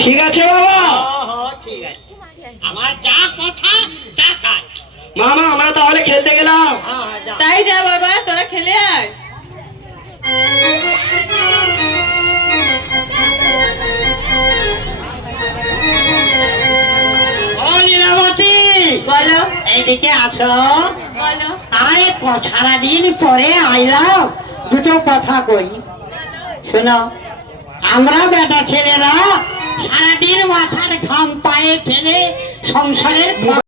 ঠিক আছে বাবা। আমার যা কথা মামা আমরা তাহলে খেলতে গেলাম। তাই যা বাবা। খেলে আয়। বলো। এইদিকে আসো। বলো। আরে সারাদিন পরে আইলাম। দুটো কথা কই। শোনো আমরা বেটা ছেলেরা সারাদিন মাথার ঘাম পায়ে ফেলে সংসারের